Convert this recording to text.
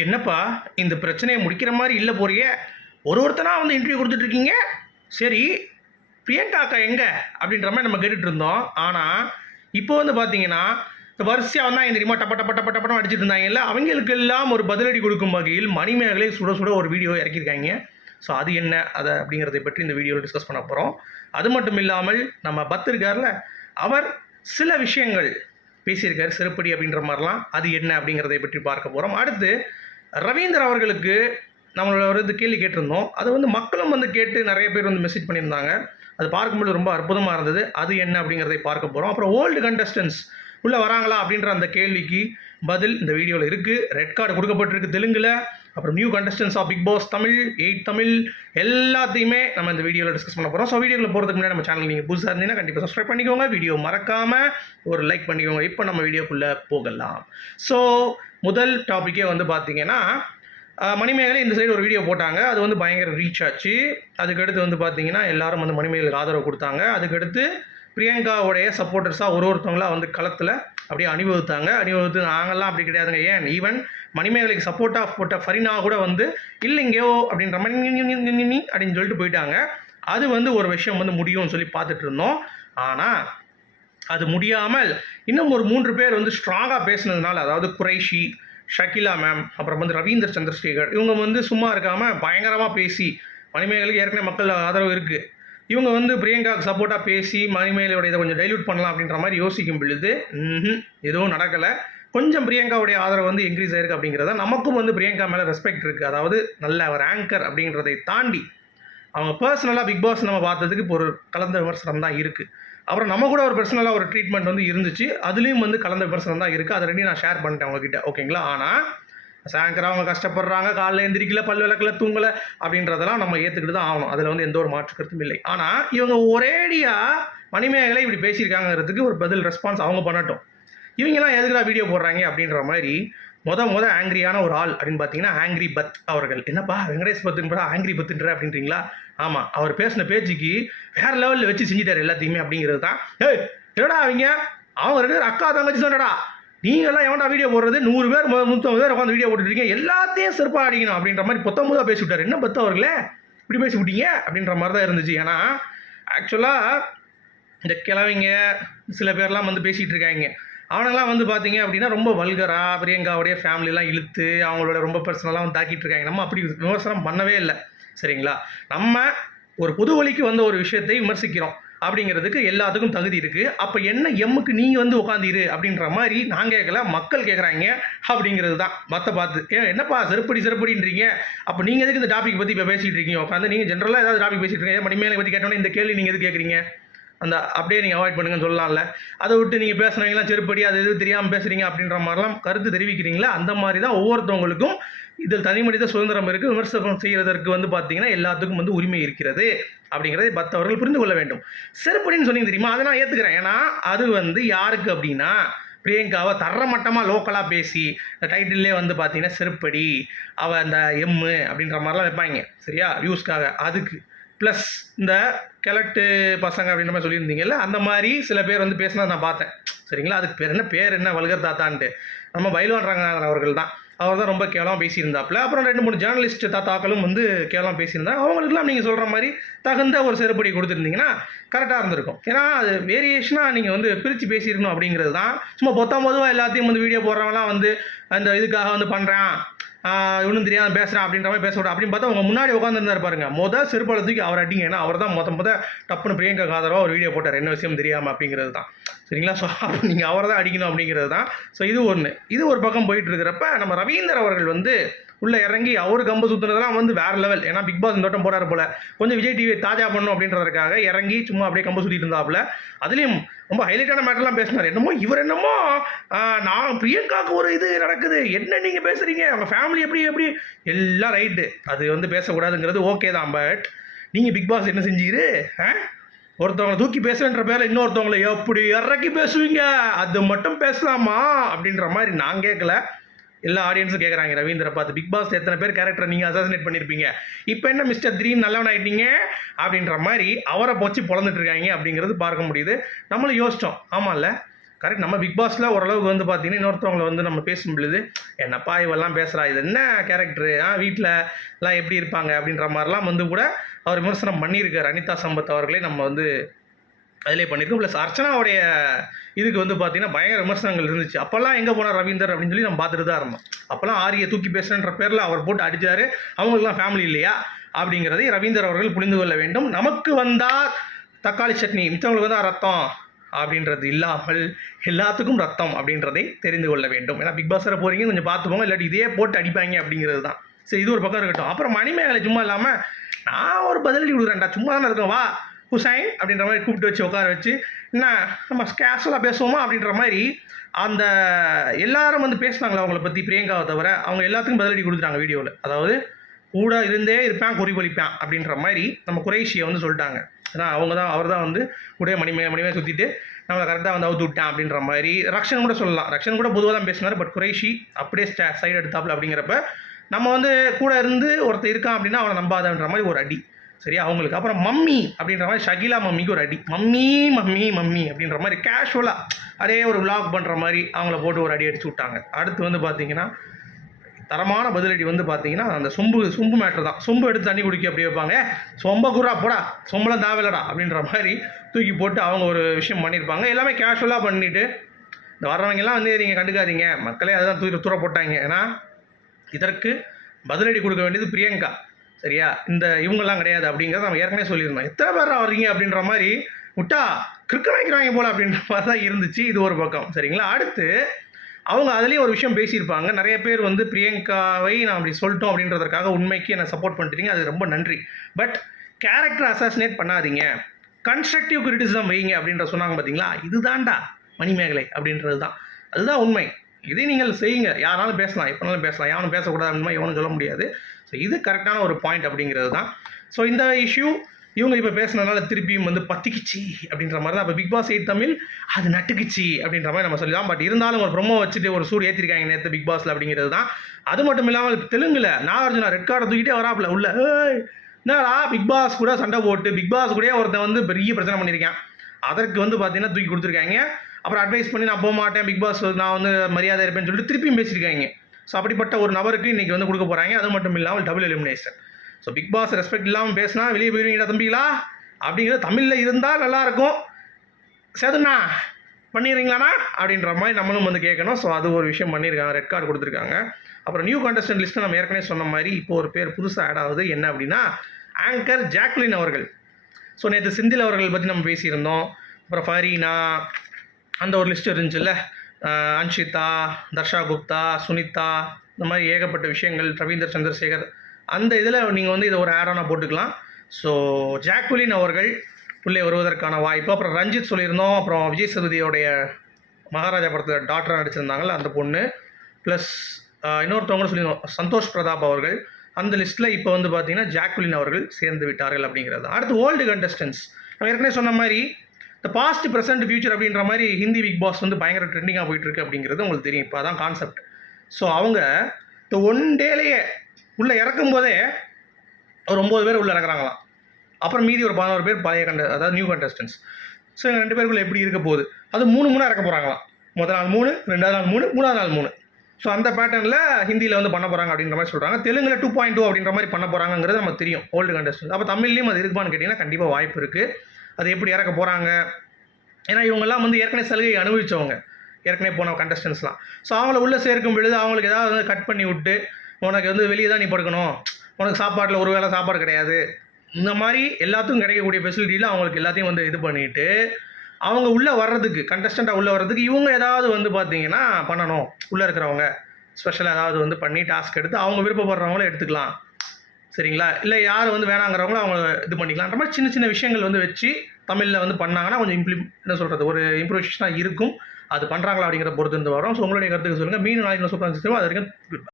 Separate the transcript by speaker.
Speaker 1: என்னப்பா இந்த பிரச்சனையை முடிக்கிற மாதிரி இல்லை போறியே? ஒரு ஒருத்தனா வந்து இன்டர்வியூ கொடுத்துட்ருக்கீங்க? சரி பிரியங்கா அக்கா எங்க? அப்படின்ற மாதிரி நம்ம கேட்டுட்டு இருந்தோம். ஆனால் இப்போ வந்து பார்த்தீங்கன்னா இந்த வரிசையாக இந்த தெரியுமா? டப்ப டப்ப டப்ப டப்படம் அடிச்சிட்டு இருந்தாங்கல்ல அவங்களுக்கு எல்லாம் ஒரு பதிலடி கொடுக்கும் வகையில் மணிமேகலை சுட சுட ஒரு வீடியோ இறக்கியிருக்காங்க. ஸோ அது என்ன? அதை அப்படிங்கிறதை பற்றி இந்த வீடியோவில் டிஸ்கஸ் பண்ண போகிறோம் அது மட்டும் இல்லாமல் நம்ம பத்து இருக்கார்ல அவர் சில விஷயங்கள் பேசியிருக்காரு சிறுப்படி அப்படின்ற மாதிரிலாம். அது என்ன அப்படிங்கிறதை பற்றி பார்க்க போகிறோம் அடுத்து ரவீந்தர் அவர்களுக்கு நம்மளோட ஒரு இது கேள்வி கேட்டிருந்தோம். அது வந்து மக்களும் வந்து கேட்டு நிறைய பேர் வந்து மெசேஜ் பண்ணியிருந்தாங்க. அது பார்க்கும்போது ரொம்ப அற்புதமாக இருந்தது. அது என்ன அப்படிங்கிறதை பார்க்க போகிறோம் அப்புறம் ஓல்டு கண்டஸ்டன்ஸ் உள்ளே வராங்களா அப்படின்ற அந்த கேள்விக்கு பதில் இந்த வீடியோவில் இருக்குது ரெட் கார்டு கொடுக்கப்பட்டிருக்கு தெலுங்கில். அப்புறம் new contestants of Bigg Boss Tamil eight Tamil எல்லாத்தையுமே நம்ம இந்த வீடியோவில் டிஸ்கஸ் பண்ண போகிறோம் ஸோ வீடியோவில் போகிறதுக்கு முன்னாடி நம்ம சேனல் நீங்கள் புதுசாக இருந்தீங்கன்னா கண்டிப்பாக சப்ஸ்கிரைப் பண்ணிக்கோங்க. வீடியோ மறக்காமல் ஒரு லைக் பண்ணிக்கோங்க. இப்போ நம்ம வீடியோக்குள்ளே போகலாம். ஸோ முதல் டாப்பிக்கே வந்து பார்த்தீங்கன்னா மணிமேகலை இந்த சைடு ஒரு வீடியோ போட்டாங்க. அது வந்து பயங்கர ரீச் ஆச்சு. அதுக்கடுத்து வந்து பார்த்தீங்கன்னா எல்லாரும் வந்து மணிமேகலுக்கு ஆதரவு கொடுத்தாங்க. அதுக்கடுத்து பிரியங்காவுடைய சப்போர்ட்டர்ஸாக ஒரு ஒருத்தவங்களாக வந்து களத்தில் அப்படியே அணிவகுத்தாங்க. அணிவகுத்து நாங்கள்லாம் அப்படி கிடையாதுங்க. ஏன்? ஈவன் மணிமேகலைக்கு சப்போர்ட்டாக போட்ட ஃபரினா கூட வந்து இல்லைங்கயோ அப்படின்ற மாதிரி அப்படின்னு சொல்லிட்டு போயிட்டாங்க. அது வந்து ஒரு விஷயம் வந்து முடியும்னு சொல்லி பார்த்துட்டு இருந்தோம். ஆனால் அது முடியாமல் இன்னும் ஒரு மூன்று பேர் வந்து ஸ்ட்ராங்காக பேசினதுனால அதாவது குறைஷி ஷகிலா மேம் அப்புறம் வந்து ரவீந்தர் சந்திரசேகர் இவங்க வந்து சும்மா இருக்காமல் பயங்கரமாக பேசி மணிமேகலுக்கு ஏற்கனவே மக்கள் ஆதரவு இருக்குது இவங்க வந்து பிரியங்காவுக்கு சப்போர்ட்டாக பேசி மணிமேகலையோட இதை கொஞ்சம் டைல்யூட் பண்ணலாம் அப்படின்ற மாதிரி யோசிக்கும் பொழுது எதுவும் நடக்கலை. கொஞ்சம் பிரியங்காவுடைய ஆதரவு வந்து இன்க்ரீஸ் ஆயிருக்கு அப்படிங்கிறத நமக்கும் வந்து பிரியங்கா மேலே ரெஸ்பெக்ட் இருக்குது அதாவது நல்ல ஒரு ஆங்கர் அப்படிங்கிறதை தாண்டி அவங்க பர்சனலாக பிக் பாஸ் நம்ம பார்த்ததுக்கு இப்போ ஒரு கலந்த விமர்சனம் தான் இருக்குது அப்புறம் நம்ம கூட ஒரு பர்சனலாக ஒரு ட்ரீட்மெண்ட் வந்து இருந்துச்சு. அதுலேயும் வந்து கலந்த விமர்சனம் தான் இருக்குது அதை ரெண்டையும் நான் ஷேர் பண்ணிட்டேன் உங்ககிட்ட. ஓகேங்களா ஆனால் சாயங்கரம் அவங்க கஷ்டப்படுறாங்க காலைல எந்திரிக்கல பல் விளக்கல தூங்கலை அப்படின்றதெல்லாம் நம்ம ஏற்றுக்கிட்டு தான் ஆகணும். அதில் வந்து எந்த ஒரு மாற்று கருத்தும் இல்லை. ஆனால் இவங்க ஒரேடியாக மணிமேகலை இப்படி பேசியிருக்காங்கிறதுக்கு ஒரு பதில் ரெஸ்பான்ஸ் அவங்க பண்ணட்டும். இவங்கெல்லாம் எதுக்குடா வீடியோ போடுறாங்க அப்படின்ற மாதிரி முத முத ஆங்கிரியான ஒரு ஆள் அப்படின்னு பார்த்தீங்கன்னா ஆங்கிரி பத் அவர்கள். என்னப்பா? வெங்கடேஷ் பத்துன்றா ஆங்கிரி பத்துன்ற அப்படின்றீங்களா? ஆமாம் அவர் பேசின பேச்சுக்கு வேறு லெவலில் வச்சு செஞ்சுட்டார் எல்லாத்தையுமே அப்படிங்கிறது தான். ஏய் என்னடா அவங்க அவங்க ரெண்டு பேர் அக்கா தங்கச்சி சொன்னடா. நீங்களாம் எவன்டா வீடியோ போடுறது? நூறு பேர் மு- பேர் உட்காந்து வீடியோ போட்டுருக்கீங்க எல்லாத்தையும் சிறப்பாக அடிக்கணும் அப்படின்ற மாதிரி பொத்தம்பதாக பேசி விட்டார். என்ன பத்து அவர்களே இப்படி பேசி விட்டீங்க? அப்படின்ற மாதிரி தான் இருந்துச்சு. ஏன்னா ஆக்சுவலாக இந்த கிழவிங்க சில பேர்லாம் வந்து பேசிகிட்டு இருக்காங்க. அவனெல்லாம் வந்து பார்த்தீங்க அப்படின்னா ரொம்ப வல்கரா பிரியங்காவுடைய ஃபேமிலிலாம் இழுத்து அவங்களோட ரொம்ப பர்சனலாக வந்து தாக்கிட்டு இருக்காங்க. நம்ம அப்படி விமர்சனம் பண்ணவே இல்லை. சரிங்களா? நம்ம ஒரு பொது வழிக்கு வந்த ஒரு விஷயத்தை விமர்சிக்கிறோம். அப்படிங்கிறதுக்கு எல்லாத்துக்கும் தகுதி இருக்குது அப்போ என்ன எம்முக்கு நீங்கள் வந்து உட்காந்திரு அப்படின்ற மாதிரி நான் கேட்கல மக்கள் கேட்குறாங்க அப்படிங்கிறது தான். மற்ற பார்த்து ஏன் என்னப்பா செருப்படி செருப்படின்றீங்க? அப்போ நீங்கள் எதுக்கு இந்த டாபிக் பற்றி இப்போ பேசிகிட்டு இருக்கீங்க? உட்காந்து நீங்கள் ஜென்ரலாக ஏதாவது டாபிக் பேசிகிட்டு இருக்கீங்க. மணிமேலை பற்றி கேட்டோன்னே இந்த கேள்வி நீங்கள் எது கேட்குறீங்க அந்த அப்படியே நீங்கள் அவாய்ட் பண்ணுங்கன்னு சொல்லலாம்ல. அதை விட்டு நீங்கள் பேசுனவங்களாம் செருப்படி அது எதுவும் தெரியாமல் பேசுகிறீங்க அப்படின்ற மாதிரிலாம் கருத்து தெரிவிக்கிறீங்களா? அந்த மாதிரி தான் ஒவ்வொருத்தவங்களுக்கும் இதில் தனி மனித சுதந்திரம் இருக்குது விமர்சனம் செய்கிறதற்கு வந்து பார்த்தீங்கன்னா எல்லாத்துக்கும் வந்து உரிமை இருக்கிறது அப்படிங்கிறதை மற்றவர்கள் புரிந்து கொள்ள வேண்டும். செருப்படின்னு சொன்னீங்க தெரியுமா? அதை நான் ஏற்றுக்கிறேன் ஏன்னா அது வந்து யாருக்கு அப்படின்னா பிரியங்காவை தரமட்டமாக லோக்கலாக பேசி இந்த டைட்டில்லே வந்து பார்த்தீங்கன்னா செருப்படி அவள் அந்த எம்மு அப்படின்ற மாதிரிலாம் வைப்பாங்க. சரியா? வியூஸ்க்காக அதுக்கு. ப்ளஸ் இந்த கிழட்டு பசங்க அப்படின்ற மாதிரி சொல்லியிருந்தீங்கல்ல அந்த மாதிரி சில பேர் வந்து பேசினதை நான் பார்த்தேன். சரிங்களா? அதுக்கு பேர் என்ன? பேர் என்ன? வல்கர் தாத்தான்ட்டு. நம்ம பயில்வான் ரங்கநாதன் அவர்கள் தான். அவர் தான் ரொம்ப கேவலமாக பேசியிருந்தாப்புல. அப்புறம் ரெண்டு மூணு ஜேர்னலிஸ்ட் தாத்தாக்களும் வந்து கேவலம் பேசியிருந்தாங்க. அவங்களுக்குலாம் நீங்கள் சொல்கிற மாதிரி தகுந்த ஒரு செருப்படி கொடுத்துருந்தீங்கன்னா கரெக்டாக இருந்திருக்கும். ஏன்னா அது வேரியேஷனாக நீங்கள் வந்து பிரித்து பேசியிருக்கணும் அப்படிங்கிறது தான். சும்மா பொத்தாம் பொதுவாக எல்லாத்தையும் வந்து வீடியோ போடுறவங்களாம் வந்து அந்த இதுக்காக வந்து பண்ணுறான் இன்னும் தெரியாம பேசுகிறான் அப்படின்ற மாதிரி பேச அப்படின்னு பார்த்தா உங்க முன்னாடி உட்காந்துருந்தார் பாருங்க. மொதல் செருப்பாளத்துக்கு அவர் அடிங்க. ஏன்னா அவர் தான் மொத்த மொதல் டப்புன்னு பிரியங்கா காதரவா ஒரு வீடியோ போட்டார். என்ன விஷயம் தெரியாமல் அப்படிங்கிறது தான். சரிங்களா? ஸோ அப்போ நீங்கள் அவரை தான் அடிக்கணும் அப்படிங்கிறது தான். ஸோ இது ஒன்று இது ஒரு பக்கம் போயிட்டு இருக்கிறப்ப நம்ம ரவீந்தர் அவர்கள் வந்து உள்ளே இறங்கி அவர் கம்பு சுற்றுனதெல்லாம் வந்து வேறு லெவல் ஏன்னா பிக் பாஸ் இந்த வட்டம் போறாரு போல். கொஞ்சம் விஜய் டிவியை தாஜா பண்ணணும் அப்படின்றதுக்காக இறங்கி சும்மா அப்படியே கம்பு சுற்றிட்டு இருந்தாப்புல அதுலேயும் ரொம்ப ஹைலைட்டான மேட்டர்லாம் பேசினார். என்னமோ இவர் என்னமோ நான் பிரியங்காவுக்கு ஒரு இது நடக்குது. என்ன நீங்கள் பேசுகிறீங்க அவங்க ஃபேமிலி எப்படி எப்படி? எல்லாம் ரைட்டு அது வந்து பேசக்கூடாதுங்கிறது ஓகே தான். பட் நீங்கள் பிக் பாஸ் என்ன செஞ்சீரு? ஆ? ஒருத்தவங்களை தூக்கி பேசுன்ற பேரில் இன்னொருத்தவங்களை எப்படி இறக்கி பேசுவீங்க? அது மட்டும் பேசலாமா? அப்படின்ற மாதிரி நான் கேட்கல எல்லா ஆடியன்ஸும் கேட்குறாங்க ரவீந்திர பார்த்து பிக் பாஸ் எத்தனை பேர் கேரக்டர் நீங்கள் அசாசினேட் பண்ணியிருப்பீங்க இப்போ என்ன மிஸ்டர் த்ரீன் நல்லவன் ஆகிட்டீங்க அப்படின்ற மாதிரி அவரை போச்சு பொழந்துட்டு இருக்காங்க அப்படிங்கிறது பார்க்க முடியுது. நம்மளும் யோசித்தோம் ஆமாம்ல கரெக்ட் நம்ம பிக் பாஸில் ஓரளவுக்கு வந்து பார்த்தீங்கன்னா இன்னொருத்தவங்களை வந்து நம்ம பேசும் பொழுது என்னப்பா இவெல்லாம் பேசுகிறா இது என்ன கேரக்டரு ஆ வீட்டில் எல்லாம் எப்படி இருப்பாங்க? அப்படின்ற மாதிரிலாம் வந்து கூட அவர் விமர்சனம் பண்ணியிருக்கார். அனிதா சம்பத் அவர்களே நம்ம வந்து அதிலே பண்ணியிருக்கோம். ப்ளஸ் அர்ச்சனாவுடைய இதுக்கு வந்து பார்த்தீங்கன்னா பயங்கர விமர்சனங்கள் இருந்துச்சு. அப்போல்லாம் எங்கே போனார் ரவீந்தர்? அப்படின்னு சொல்லி நம்ம பார்த்துட்டு தான் இருந்தோம். அப்போல்லாம் ஆரியை தூக்கி பேசுகிறன்ற பேரில் அவர் போட்டு அடித்தார் அவங்களுக்குலாம் ஃபேமிலி இல்லையா? அப்படிங்கிறதை ரவீந்தர் அவர்கள் புரிந்து கொள்ள வேண்டும். நமக்கு வந்தால் தக்காளி சட்னி மித்தவங்களுக்கு தான் ரத்தம் அப்படின்றது இல்லாமல் எல்லாத்துக்கும் ரத்தம் அப்படின்றதை தெரிந்து கொள்ள வேண்டும். ஏன்னா பிக் பாஸில் போகிறீங்க கொஞ்சம் பார்த்துப்போங்க இல்லாட்டி இதே போட்டு அடிப்பாங்க அப்படிங்கிறது தான் சரி இது ஒரு பக்கம் இருக்கட்டும். அப்புறம் மணிமேகலை சும்மா இல்லாமல் நான் ஒரு பதிலடி கொடுக்குறேன்டா சும்மா தானே இருக்கேன் வா ஹுசைன் அப்படின்ற மாதிரி கூப்பிட்டு வச்சு உட்கார வச்சு என்ன நம்ம கேஷுவலாக பேசுவோமா? அப்படின்ற மாதிரி அந்த எல்லாரும் வந்து பேசினாங்களா அவங்கள பற்றி பிரியங்காவை தவிர அவங்க எல்லாத்துக்கும் பதிலடி கொடுத்துட்டாங்க வீடியோவில் அதாவது கூட இருந்தே இருப்பேன் குறிப்பளிப்பேன் அப்படின்ற மாதிரி நம்ம குறைஷியை வந்து சொல்லிட்டாங்க. ஏன்னா அவங்க தான் அவர் தான் வந்து கூட மணிமே மணிமே சுற்றிட்டு நம்மளை கரெக்டாக வந்து அவுத்து விட்டான் அப்படின்ற மாதிரி ரக்ஷன் கூட சொல்லலாம். ரக்ஷன் கூட பொதுவாக தான் பேசினார் பட் குறைஷி அப்படியே ஸ்டா சைடு எடுத்தாப்புல அப்படிங்கிறப்ப நம்ம வந்து கூட இருந்து ஒருத்தர் இருக்கான் அப்படின்னா அவனை நம்பாதன்ற மாதிரி ஒரு அடி. சரியா? அவங்களுக்கு அப்புறம் மம்மி அப்படின்ற மாதிரி ஷகிலா மம்மிக்கு ஒரு அடி. மம்மி மம்மி மம்மி அப்படின்ற மாதிரி கேஷுவலாக அதே ஒரு விளாக் பண்ணுற மாதிரி அவங்கள போட்டு ஒரு அடி அடிச்சு விட்டாங்க. அடுத்து வந்து பார்த்தீங்கன்னா தரமான பதிலடி வந்து பார்த்தீங்கன்னா அந்த சொம்பு சொம்பு மேட்ரு தான். சொம்பு எடுத்து தண்ணி குடிக்க அப்படி வைப்பாங்க. சொம்ப குரா போடா. சொம்பளம் தேவையில்லடா அப்படின்ற மாதிரி தூக்கி போட்டு அவங்க ஒரு விஷயம் பண்ணியிருப்பாங்க எல்லாமே கேஷுவலாக பண்ணிவிட்டு இந்த வர்றவங்கெல்லாம் வந்து நீங்கள் கண்டுக்காதீங்க. மக்களே அதுதான் தூக்கி தூர போட்டாங்க. ஏன்னா இதற்கு பதிலடி கொடுக்க வேண்டியது பிரியங்கா. சரியா? இந்த இவங்கெல்லாம் கிடையாது அப்படிங்கிறத நம்ம ஏற்கனவே சொல்லியிருந்தோம். எத்தனை பேர் வர்றீங்க அப்படின்ற மாதிரி விட்டா கிறுக்க வைக்கிறாங்க போல் அப்படின்ற மாதிரி தான் இருந்துச்சு. இது ஒரு பக்கம். சரிங்களா? அடுத்து அவங்க அதுலேயும் ஒரு விஷயம் பேசியிருப்பாங்க. நிறைய பேர் வந்து பிரியங்காவை நான் அப்படி சொல்லிட்டோம் அப்படின்றதுக்காக உண்மைக்கு என்னை சப்போர்ட் பண்ணிட்டீங்க. அது ரொம்ப நன்றி. பட் கேரக்டர் அசாசினேட் பண்ணாதீங்க. கன்ஸ்ட்ரக்டிவ் கிரிட்டிசிசம் வைங்க அப்படின்ற சொன்னாங்க பார்த்தீங்களா இதுதான்டா மணிமேகலை அப்படின்றது தான் அதுதான் உண்மை. இதை நீங்கள் செய்யுங்க. யாராலும் பேசலாம். எப்போனாலும் பேசலாம். யாரும் பேசக்கூடாது அப்படின்னு எவனும் சொல்ல முடியாது. ஸோ இது கரெக்டான ஒரு பாயிண்ட் அப்படிங்கிறது தான் ஸோ இந்த இஷ்யூ இவங்க இப்போ பேசுனதுனால திருப்பியும் வந்து பத்திக்குச்சு அப்படின்ற மாதிரி தான். இப்போ பிக் பாஸ் எயிட் தமிழ் அது நட்டுக்குச்சு அப்படின்ற மாதிரி நம்ம சொல்லலாம் பட் இருந்தாலும் ஒரு ப்ரொமோ வச்சுட்டு ஒரு சூடு ஏற்றிருக்காங்க நேற்று பிக் பாஸில் அப்படிங்கிறது தான். அது மட்டும் இல்லாமல் தெலுங்குல நாகார்ஜுனா ரெட் கார்டை தூக்கிட்டே வராப்புல உள்ள. என்னடா பிக் பாஸ் கூட சண்டை போட்டு பிக் பாஸ் கூடயே ஒருத்தன் வந்து பெரிய பிரச்சனை பண்ணியிருக்கேன் அதற்கு வந்து பார்த்தீங்கன்னா தூக்கி கொடுத்துருக்காங்க. அப்புறம் அட்வைஸ் பண்ணி நான் போக மாட்டேன் பிக் பாஸ் நான் வந்து மரியாதை இருப்பேன்னு சொல்லிட்டு திருப்பியும் பேசியிருக்காங்க. ஸோ அப்படிப்பட்ட ஒரு நபருக்கு இன்றைக்கி வந்து கொடுக்க போகிறாங்க அது மட்டும் இல்லாமல் double elimination so Bigg Boss respect இல்லாமல் பேசினா வெளியே போயிடுவீங்களா தம்பிங்களா அப்படிங்கிறது தமிழில் இருந்தால் நல்லாயிருக்கும். சேதுண்ணா பண்ணிடுறீங்களாண்ணா? அப்படின்ற மாதிரி நம்மளும் வந்து கேட்கணும். ஸோ அது ஒரு விஷயம் பண்ணியிருக்காங்க ரெட் கார்டு கொடுத்துருக்காங்க. அப்புறம் நியூ கான்டெஸ்டன்ட் லிஸ்ட்டில் நம்ம ஏற்கனவே சொன்ன மாதிரி இப்போ ஒரு பேர் புதுசாக ஆட் ஆகுது. என்ன அப்படின்னா ஆங்கர் ஜாக்லின் அவர்கள். ஸோ நேற்று சிந்தில் அவர்கள் பற்றி நம்ம பேசியிருந்தோம். அப்புறம் ஃபரீனா அந்த ஒரு லிஸ்ட் இருந்துச்சுல்ல அன்ஷிதா தர்ஷா குப்தா சுனிதா இந்த மாதிரி ஏகப்பட்ட விஷயங்கள் ரவீந்தர் சந்திரசேகர் அந்த இதில் நீங்கள் வந்து இதை ஒரு ஆடானாக போட்டுக்கலாம். ஸோ ஜாக்குலின் அவர்கள் உள்ளே வருவதற்கான வாய்ப்பு. அப்புறம் ரஞ்சித் சொல்லியிருந்தோம். அப்புறம் விஜய் சதுதியோடைய மகாராஜா படத்தில் டாக்டராக நடிச்சிருந்தாங்கல்ல அந்த பொண்ணு. ப்ளஸ் இன்னொருத்தவங்களும் சொல்லியிருந்தோம் சந்தோஷ் பிரதாப் அவர்கள். அந்த லிஸ்ட்டில் இப்போ வந்து பார்த்தீங்கன்னா ஜாக்குலின் அவர்கள் சேர்ந்து விட்டார்கள் அப்படிங்கிறது. அடுத்து ஓல்டு கண்டஸ்டன்ஸ் நம்ம ஏற்கனவே சொன்ன மாதிரி இந்த பாஸ்ட் ப்ரெசென்ட் ஃபியூச்சர் அப்படின்ற மாதிரி ஹிந்தி பிக் பாஸ் வந்து பயங்கர ட்ரெண்டிங்காக போயிட்டுருக்கு அப்படிங்கிறது உங்களுக்கு தெரியும். இப்போ அதான் கான்செப்ட் ஸோ அவங்க இந்த ஒன் டேலேயே உள்ளே இறக்கும் போதே ஒரு ஒம்பது பேர் உள்ளே இறக்குறாங்களாம். அப்புறம் மீதி ஒரு பதினோரு பேர் பழைய கண்ட அதாவது நியூ கண்டஸ்டன்ஸ் ஸோ எங்கள் ரெண்டு பேருக்குள்ளே எப்படி இருக்க போகுது? அது மூணு மூணாக இறக்க போகிறாங்களாம் முதல் நாள் மூணு ரெண்டாவது நாள் மூணு மூணாவது நாள் மூணு. ஸோ அந்த பேட்டர்னில் ஹிந்தியில் வந்து பண்ண போகிறாங்க அப்படின்ற மாதிரி சொல்கிறாங்க தெலுங்கில் டூ பாயிண்ட் டூ அப்படின்ற மாதிரி பண்ண போகிறாங்கிறது நமக்கு தெரியும் ஓல்டு கண்டஸ்டன்ஸ் அப்போ தமிழ்லேயும் அது இருக்குமான்னு கேட்டிங்கன்னா கண்டிப்பாக வாய்ப்பு இருக்குது அது எப்படி இறக்க போகிறாங்க ஏன்னா இவங்கெல்லாம் வந்து ஏற்கனவே சலுகை அனுபவித்தவங்க ஏற்கனவே போன கண்டஸ்டன்ஸ்லாம் ஸோ அவங்கள உள்ளே சேர்க்கும் பொழுது அவங்களுக்கு ஏதாவது வந்து கட் பண்ணி விட்டு உனக்கு வந்து வெளியே தான் நீ படுக்கணும். உனக்கு சாப்பாட்டில் ஒரு வேளை சாப்பாடு கிடையாது. இந்த மாதிரி எல்லாத்துக்கும் கிடைக்கக்கூடிய ஃபெசிலிட்டியில் அவங்களுக்கு எல்லாத்தையும் வந்து இது பண்ணிவிட்டு அவங்க உள்ளே வர்றதுக்கு கண்டஸ்டண்ட்டாக உள்ளே வர்றதுக்கு இவங்க ஏதாவது வந்து பார்த்தீங்கன்னா பண்ணணும். உள்ளே இருக்கிறவங்க. ஸ்பெஷலாக ஏதாவது வந்து பண்ணி டாஸ்க் எடுத்து அவங்க விருப்பப்படுறவங்கள எடுத்துக்கலாம். சரிங்களா? இல்லை யார் வந்து வேணாங்கிறவங்களும் அவங்க இது பண்ணிக்கலான்ற மாதிரி சின்ன சின்ன விஷயங்கள் வந்து வச்சு தமிழில் வந்து பண்ணாங்கன்னா கொஞ்சம் இம்ப்ளி என்ன சொல்கிறது ஒரு இம்ப்ரூவேஷனாக இருக்கும். அது பண்ணுறாங்களா அப்படிங்கிற பொறுத்து இருந்து வரோம் ஸோ உங்களுடைய கருத்துக்கு சொல்லுங்கள் மீன் நாளைக்கு சூப்பர் அது வரைக்கும்